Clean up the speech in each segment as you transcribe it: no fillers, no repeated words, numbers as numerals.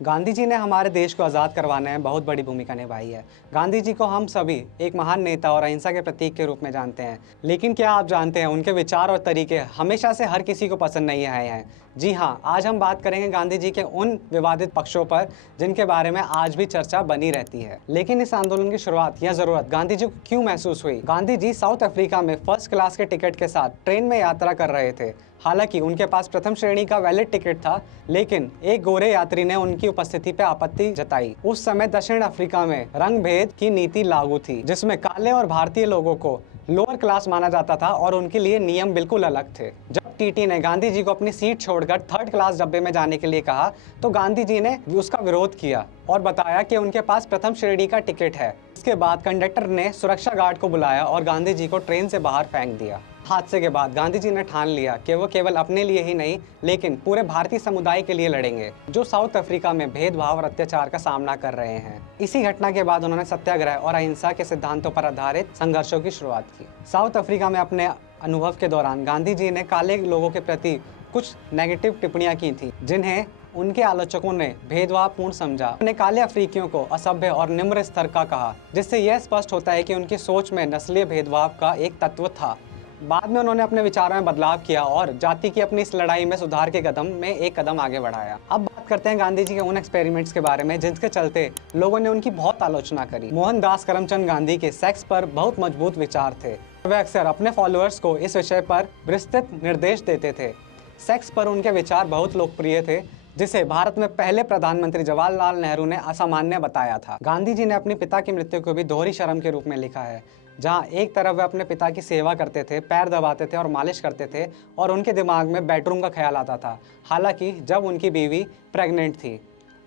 गांधी जी ने हमारे देश को आज़ाद करवाने में बहुत बड़ी भूमिका निभाई है। गांधी जी को हम सभी एक महान नेता और अहिंसा के प्रतीक के रूप में जानते हैं। लेकिन क्या आप जानते हैं उनके विचार और तरीके हमेशा से हर किसी को पसंद नहीं आए हैं। जी हाँ, आज हम बात करेंगे गांधी जी के उन विवादित पक्षों पर जिनके बारे में आज भी चर्चा बनी रहती है। लेकिन इस आंदोलन की शुरुआत या जरूरत गांधी जी को क्यों महसूस हुई? गांधी जी साउथ अफ्रीका में फर्स्ट क्लास के टिकट के साथ ट्रेन में यात्रा कर रहे थे। हालांकि उनके पास प्रथम श्रेणी का वैलिड टिकट था, लेकिन एक गोरे यात्री ने उनकी उपस्थिति पर आपत्ति जताई। उस समय दक्षिण अफ्रीका में रंग भेद की नीति लागू थी, जिसमें काले और भारतीय लोगों को लोअर क्लास माना जाता था और उनके लिए नियम बिल्कुल अलग थे। जब टीटी ने गांधी जी को अपनी सीट छोड़कर थर्ड क्लास डब्बे में जाने के लिए कहा, तो गांधी जी ने उसका विरोध किया और बताया कि उनके पास प्रथम श्रेणी का टिकट है। इसके बाद कंडक्टर ने सुरक्षा गार्ड को बुलाया और गांधी जी को ट्रेन से बाहर फेंक दिया। हादसे के बाद गांधी जी ने ठान लिया कि वो केवल अपने लिए ही नहीं, लेकिन पूरे भारतीय समुदाय के लिए लड़ेंगे, जो साउथ अफ्रीका में भेदभाव और अत्याचार का सामना कर रहे हैं। इसी घटना के बाद उन्होंने सत्याग्रह और अहिंसा के सिद्धांतों पर आधारित संघर्षों की शुरुआत की। साउथ अफ्रीका में अपने अनुभव के दौरान गांधी जी ने काले लोगों के प्रति कुछ नेगेटिव टिप्पणियां की थी, जिन्हें उनके आलोचकों ने भेदभावपूर्ण समझा। उन्होंने काले अफ्रीकियों को असभ्य और निम्न स्तर का कहा, जिससे यह स्पष्ट होता है कि उनकी सोच में नस्लीय भेदभाव का एक तत्व था। बाद में उन्होंने अपने विचारों में बदलाव किया और जाति की अपनी इस लड़ाई में सुधार के कदम में एक कदम आगे बढ़ाया। अब बात करते हैं गांधी जी के उन एक्सपेरिमेंट्स के बारे में जिनके चलते लोगों ने उनकी बहुत आलोचना करी। मोहनदास करमचंद गांधी के सेक्स पर बहुत मजबूत विचार थे। वे अक्सर अपने फॉलोअर्स को इस विषय पर विस्तृत निर्देश देते थे। सेक्स पर उनके विचार बहुत लोकप्रिय थे, जिसे भारत में पहले प्रधानमंत्री जवाहरलाल नेहरू ने असामान्य बताया था। गांधी जी ने अपने पिता की मृत्यु को भी दोहरी शर्म के रूप में लिखा है, जहां एक तरफ वे अपने पिता की सेवा करते थे, पैर दबाते थे और मालिश करते थे, और उनके दिमाग में बेडरूम का ख्याल आता था। हालांकि जब उनकी बीवी प्रेग्नेंट थी,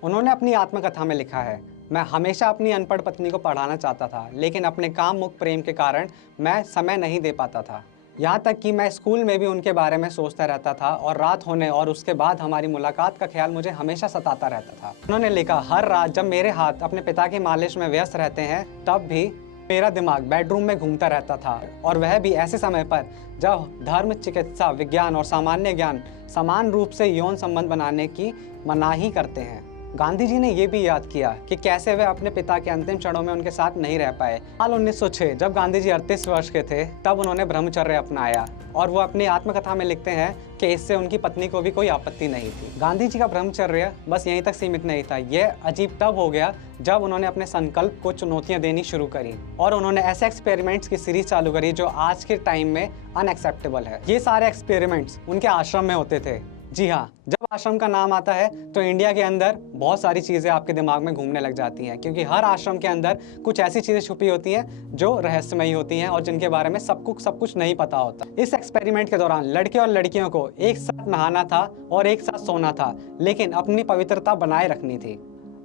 उन्होंने अपनी आत्मकथा में लिखा है, मैं हमेशा अपनी अनपढ़ पत्नी को पढ़ाना चाहता था, लेकिन अपने काम मुक्त प्रेम के कारण मैं समय नहीं दे पाता था। यहाँ तक कि मैं स्कूल में भी उनके बारे में सोचता रहता था और रात होने और उसके बाद हमारी मुलाकात का ख्याल मुझे हमेशा सताता रहता था। उन्होंने लिखा, हर रात जब मेरे हाथ अपने पिता की मालिश में व्यस्त रहते हैं, तब भी मेरा दिमाग बेडरूम में घूमता रहता था, और वह भी ऐसे समय पर जब धर्म, चिकित्सा, विज्ञान और सामान्य ज्ञान समान रूप से यौन संबंध बनाने की मनाही करते हैं। गांधी जी ने यह भी याद किया कि कैसे वे अपने पिता के अंतिम क्षणों में उनके साथ नहीं रह पाए। साल 1906 जब गांधी जी 38 वर्ष के थे, तब उन्होंने ब्रह्मचर्य अपनाया, और वो अपनी आत्मकथा में लिखते हैं कि इससे उनकी पत्नी को भी कोई आपत्ति नहीं थी। गांधी जी का ब्रह्मचर्य बस यहीं तक सीमित नहीं था। यह अजीब तब हो गया जब उन्होंने अपने संकल्प को चुनौतियां देनी शुरू करी, और उन्होंने ऐसे एक्सपेरिमेंट्स की सीरीज चालू करी जो आज के टाइम में अनएक्सेप्टेबल है। ये सारे एक्सपेरिमेंट्स उनके आश्रम में होते थे। जी हाँ, जब आश्रम का नाम आता है तो इंडिया के अंदर बहुत सारी चीज़ें आपके दिमाग में घूमने लग जाती हैं, क्योंकि हर आश्रम के अंदर कुछ ऐसी चीज़ें छुपी होती हैं जो रहस्यमयी होती हैं और जिनके बारे में सब कुछ नहीं पता होता। इस एक्सपेरिमेंट के दौरान लड़के और लड़कियों को एक साथ नहाना था और एक साथ सोना था, लेकिन अपनी पवित्रता बनाए रखनी थी।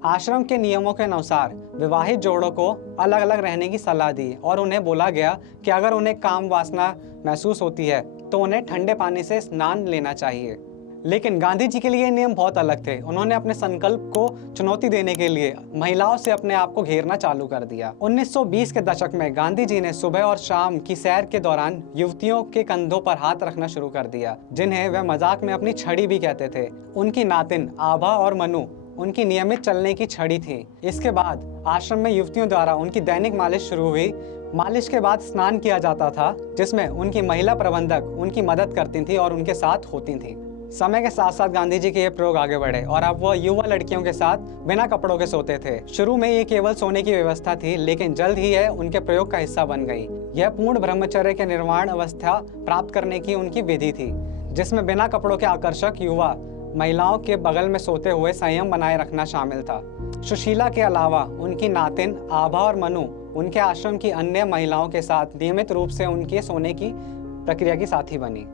आश्रम के नियमों के अनुसार विवाहित जोड़ों को अलग अलग रहने की सलाह दी, और उन्हें बोला गया कि अगर उन्हें काम वासना महसूस होती है तो उन्हें ठंडे पानी से स्नान लेना चाहिए। लेकिन गांधी जी के लिए ये नियम बहुत अलग थे। उन्होंने अपने संकल्प को चुनौती देने के लिए महिलाओं से अपने आप को घेरना चालू कर दिया। 1920 के दशक में गांधी जी ने सुबह और शाम की सैर के दौरान युवतियों के कंधों पर हाथ रखना शुरू कर दिया, जिन्हें वे मजाक में अपनी छड़ी भी कहते थे। उनकी नातिन आभा और मनु उनकी नियमित चलने की छड़ी थी। इसके बाद आश्रम में युवतियों द्वारा उनकी दैनिक मालिश शुरू हुई। मालिश के बाद स्नान किया जाता था, जिसमें उनकी महिला प्रबंधक उनकी मदद करती थी और उनके साथ होती थी। समय के साथ साथ गांधी जी के ये प्रयोग आगे बढ़े और अब वह युवा लड़कियों के साथ बिना कपड़ों के सोते थे। शुरू में ये केवल सोने की व्यवस्था थी, लेकिन जल्द ही यह उनके प्रयोग का हिस्सा बन गई। यह पूर्ण ब्रह्मचर्य के निर्वाण अवस्था प्राप्त करने की उनकी विधि थी, जिसमें बिना कपड़ों के आकर्षक युवा महिलाओं के बगल में सोते हुए संयम बनाए रखना शामिल था। सुशीला के अलावा उनकी नातिन आभा और मनु उनके आश्रम की अन्य महिलाओं के साथ नियमित रूप से उनके सोने की प्रक्रिया की साथी बनी।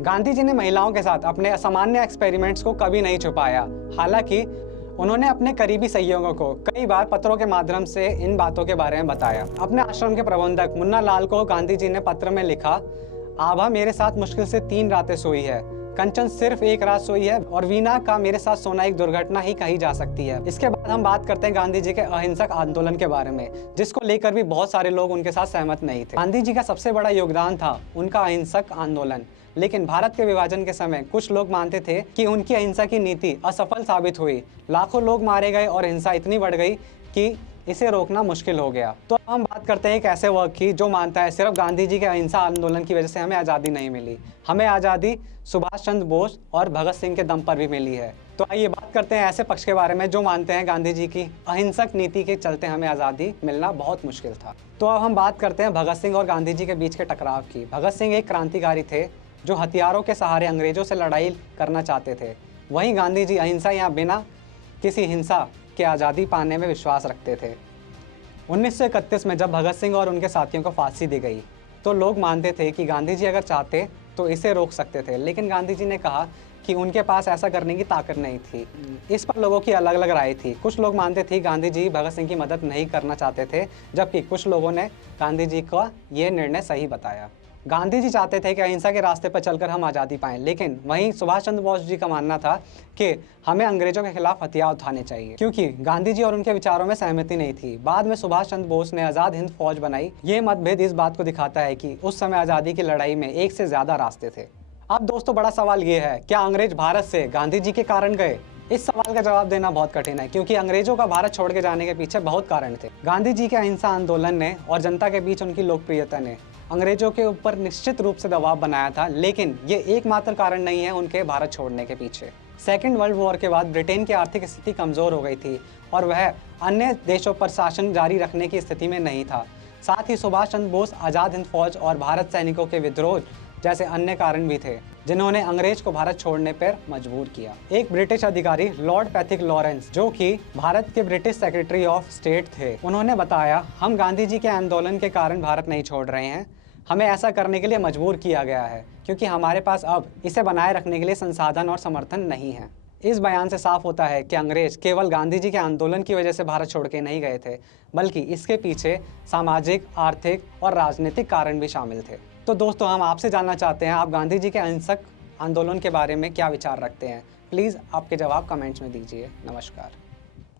गांधी जी ने महिलाओं के साथ अपने असामान्य एक्सपेरिमेंट्स को कभी नहीं छुपाया। हालांकि उन्होंने अपने करीबी सहयोगियों को कई बार पत्रों के माध्यम से इन बातों के बारे में बताया। अपने आश्रम के प्रबंधक मुन्ना लाल को गांधी जी ने पत्र में लिखा, आभा मेरे साथ मुश्किल से 3 रातें सोई है, कंचन सिर्फ एक रात सोई है और वीना का मेरे साथ सोना एक दुर्घटना ही कही जा सकती है। इसके बाद हम बात करते हैं गांधी जी के अहिंसक आंदोलन के बारे में, जिसको लेकर भी बहुत सारे लोग उनके साथ सहमत नहीं थे। गांधी जी का सबसे बड़ा योगदान था उनका अहिंसक आंदोलन, लेकिन भारत के विभाजन के समय कुछ लोग मानते थे कि उनकी अहिंसा की नीति असफल साबित हुई। लाखों लोग मारे गए और हिंसा इतनी बढ़ गई कि इसे रोकना मुश्किल हो गया। तो अब हम बात करते हैं एक ऐसे वर्ग की जो मानता है सिर्फ गांधी जी के अहिंसा आंदोलन की वजह से हमें आज़ादी नहीं मिली। हमें आज़ादी सुभाष चंद्र बोस और भगत सिंह के दम पर भी मिली है। तो आइए बात करते हैं ऐसे पक्ष के बारे में जो मानते हैं गांधी जी की अहिंसक नीति के चलते हमें आज़ादी मिलना बहुत मुश्किल था। तो अब हम बात करते हैं भगत सिंह और गांधी जी के बीच के टकराव की। भगत सिंह एक क्रांतिकारी थे जो हथियारों के सहारे अंग्रेजों से लड़ाई करना चाहते थे। वहीं गांधी जी अहिंसा या बिना किसी हिंसा के आज़ादी पाने में विश्वास रखते थे। 1931 में जब भगत सिंह और उनके साथियों को फांसी दी गई तो लोग मानते थे कि गांधी जी अगर चाहते तो इसे रोक सकते थे, लेकिन गांधी जी ने कहा कि उनके पास ऐसा करने की ताकत नहीं थी। इस पर लोगों की अलग अलग राय थी। कुछ लोग मानते थे गांधी जी भगत सिंह की मदद नहीं करना चाहते थे, जबकि कुछ लोगों ने गांधी जी का ये निर्णय सही बताया। गांधी जी चाहते थे कि अहिंसा के रास्ते पर चलकर हम आज़ादी पाएं, लेकिन वहीं सुभाष चंद्र बोस जी का मानना था कि हमें अंग्रेजों के खिलाफ हथियार उठाने चाहिए, क्योंकि गांधी जी और उनके विचारों में सहमति नहीं थी। बाद में सुभाष चंद्र बोस ने आज़ाद हिंद फौज बनाई। ये मतभेद इस बात को दिखाता है कि उस समय आज़ादी की लड़ाई में एक से ज़्यादा रास्ते थे। अब दोस्तों बड़ा सवाल ये है, क्या अंग्रेज भारत से गांधी जी के कारण गए? इस सवाल का जवाब देना बहुत कठिन है, क्योंकि अंग्रेजों का भारत छोड़ के जाने के पीछे बहुत कारण थे। गांधी जी के अहिंसा आंदोलन ने और जनता के बीच उनकी लोकप्रियता ने अंग्रेजों के ऊपर निश्चित रूप से दबाव बनाया था, लेकिन ये एकमात्र कारण नहीं है उनके भारत छोड़ने के पीछे। सेकेंड वर्ल्ड वॉर के बाद ब्रिटेन की आर्थिक स्थिति कमज़ोर हो गई थी और वह अन्य देशों पर शासन जारी रखने की स्थिति में नहीं था। साथ ही सुभाष चंद्र बोस, आज़ाद हिंद फौज और भारत सैनिकों के विद्रोह जैसे अन्य कारण भी थे जिन्होंने अंग्रेज को भारत छोड़ने पर मजबूर किया। एक ब्रिटिश अधिकारी लॉर्ड पैथिक लॉरेंस, जो कि भारत के ब्रिटिश सेक्रेटरी ऑफ स्टेट थे, उन्होंने बताया, हम गांधी जी के आंदोलन के कारण भारत नहीं छोड़ रहे हैं, हमें ऐसा करने के लिए मजबूर किया गया है क्योंकि हमारे पास अब इसे बनाए रखने के लिए संसाधन और समर्थन नहीं है। इस बयान से साफ होता है कि अंग्रेज केवल गांधी जी के आंदोलन की वजह से भारत छोड़ के नहीं गए थे, बल्कि इसके पीछे सामाजिक, आर्थिक और राजनीतिक कारण भी शामिल थे। तो दोस्तों, हम आपसे जानना चाहते हैं, आप गांधी जी के अहिंसक आंदोलन के बारे में क्या विचार रखते हैं? प्लीज़ आपके जवाब कमेंट्स में दीजिए। नमस्कार।